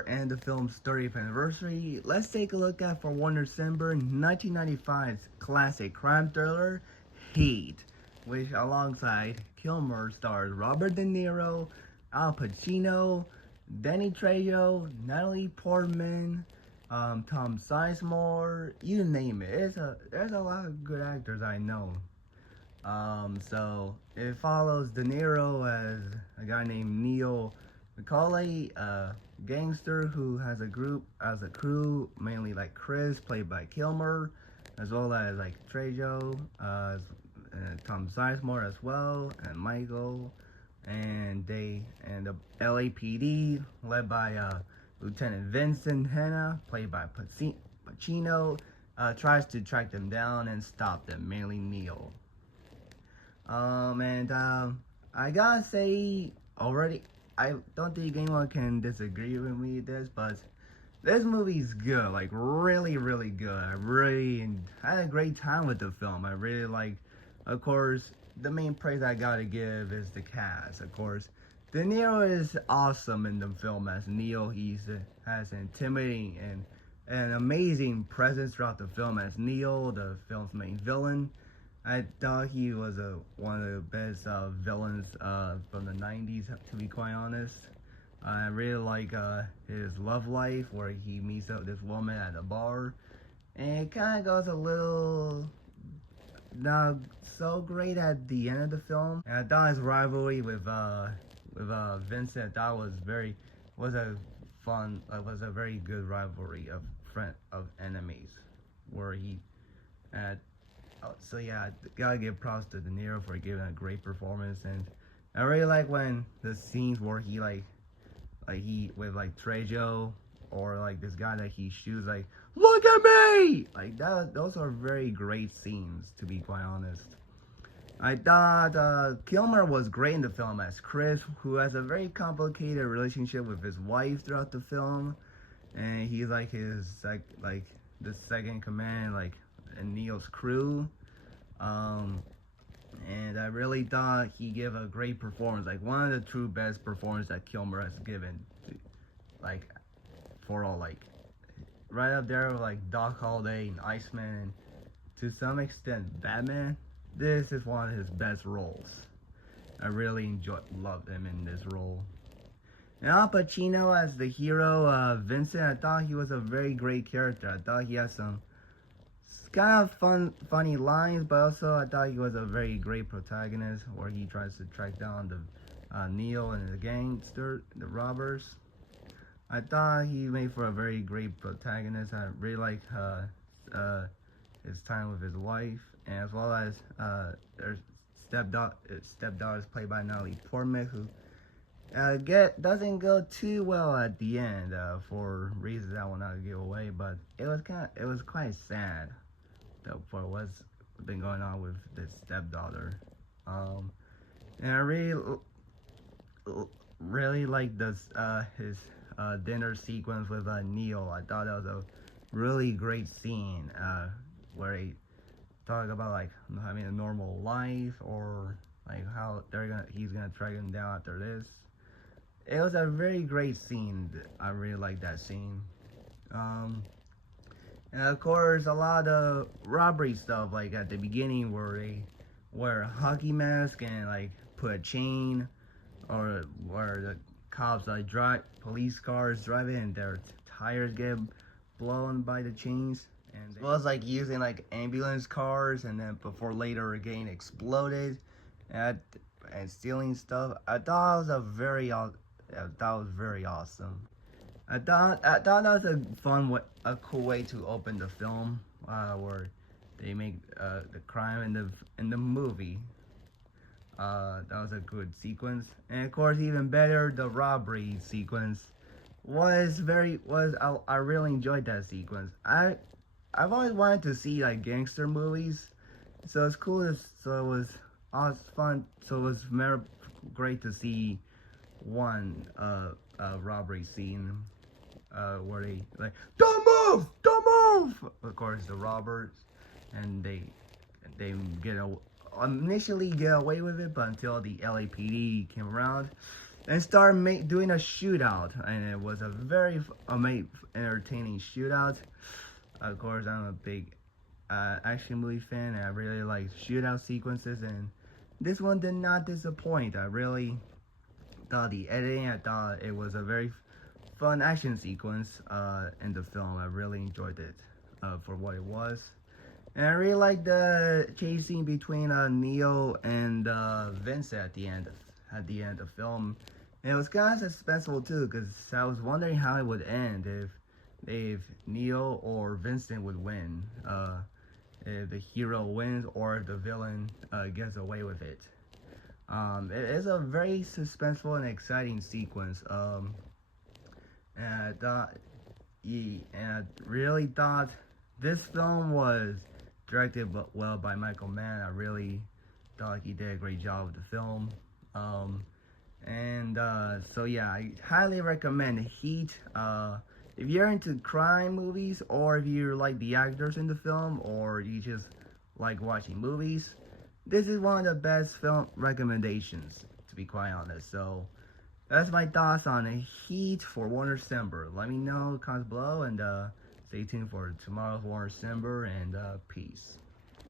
December and the film's 30th anniversary, let's take a look at for WarnerCember 1995's classic crime thriller, Heat, which alongside Kilmer stars Robert De Niro, Al Pacino, Trejo, Natalie Portman, Tom Sizemore, you name it. There's a lot of good actors I know. So it follows De Niro as a guy named Neil McCauley, a gangster who has a crew, mainly like Chris, played by Kilmer, as well as like Trejo, Tom Sizemore as well, and Michael, and the LAPD, led by Lieutenant Vincent Hanna, played by Pacino, tries to track them down and stop them, mainly Neil. I gotta say already, I don't think anyone can disagree with me with this, but this movie's good, like really, really good. I really had a great time with the film. I really like, of course, the main praise I gotta give is the cast. Of course, De Niro is awesome in the film as Neil. He has an intimidating and an amazing presence throughout the film as Neil, the film's main villain. I thought he was one of the best villains from the 90s, to be quite honest. I really like his love life, where he meets up with this woman at a bar, and it kind of goes a little not so great at the end of the film. And I thought his rivalry with Vincent, I thought was a very good rivalry of enemies, where he had. So yeah, gotta give props to De Niro for giving a great performance, and I really like when the scenes where he with like Trejo, or like this guy that he shoots, like, look at me, like that. Those are very great scenes, to be quite honest. I thought Kilmer was great in the film as Chris, who has a very complicated relationship with his wife throughout the film, and he's like the second command, like, in Neil's crew. And I really thought he gave a great performance, like one of the true best performances that Kilmer has given, like, for all, like, right up there with like Doc Holliday and Iceman, and to some extent Batman. This is one of his best roles. I really loved him in this role. And Al Pacino as the hero, Vincent, I thought he was a very great character. I thought he had some kind of funny lines, but also I thought he was a very great protagonist, where he tries to track down the Neil and the gangster, the robbers. I thought he made for a very great protagonist. I really liked his time with his wife, and as well as their stepdaughter is played by Natalie Portman, who doesn't go too well at the end for reasons I will not give away, but it was quite sad for what's been going on with this stepdaughter. And I really like this his dinner sequence with Neil. I thought that was a really great scene where he talk about like having a normal life, or like how he's gonna track him down after this. It was a very great scene. I really like that scene. And of course, a lot of robbery stuff, like at the beginning where they wear a hockey mask and like put a chain, or where the cops police cars drive in and their tires get blown by the chains. And it was like using like ambulance cars, and then before later again exploded, and stealing stuff. I thought that was very awesome. I thought that was a cool way to open the film, where they make the crime in the movie. That was a good sequence, and of course, even better, the robbery sequence I really enjoyed that sequence. I've always wanted to see like gangster movies, so it's cool. So it was fun. So it was great to see one robbery scene where they like, don't move. Of course, the robbers, and they initially get away with it, but until the LAPD came around, and start doing a shootout, and it was a very entertaining shootout. Of course, I'm a big action movie fan, and I really like shootout sequences, and this one did not disappoint. I really thought the editing, I thought it was a very fun action sequence in the film. I really enjoyed it for what it was. And I really like the chase scene between Neo and Vincent at the end of the film. And it was kind of suspenseful too, because I was wondering how it would end if Neo or Vincent would win. If the hero wins or if the villain gets away with it. It is a very suspenseful and exciting sequence. And I really thought this film was directed well by Michael Mann. I really thought he did a great job with the film. So yeah, I highly recommend Heat. If you're into crime movies, or if you like the actors in the film, or you just like watching movies, this is one of the best film recommendations, to be quite honest. So that's my thoughts on Heat for WarnerCember. Let me know in the comments below, and stay tuned for tomorrow's WarnerCember, and peace.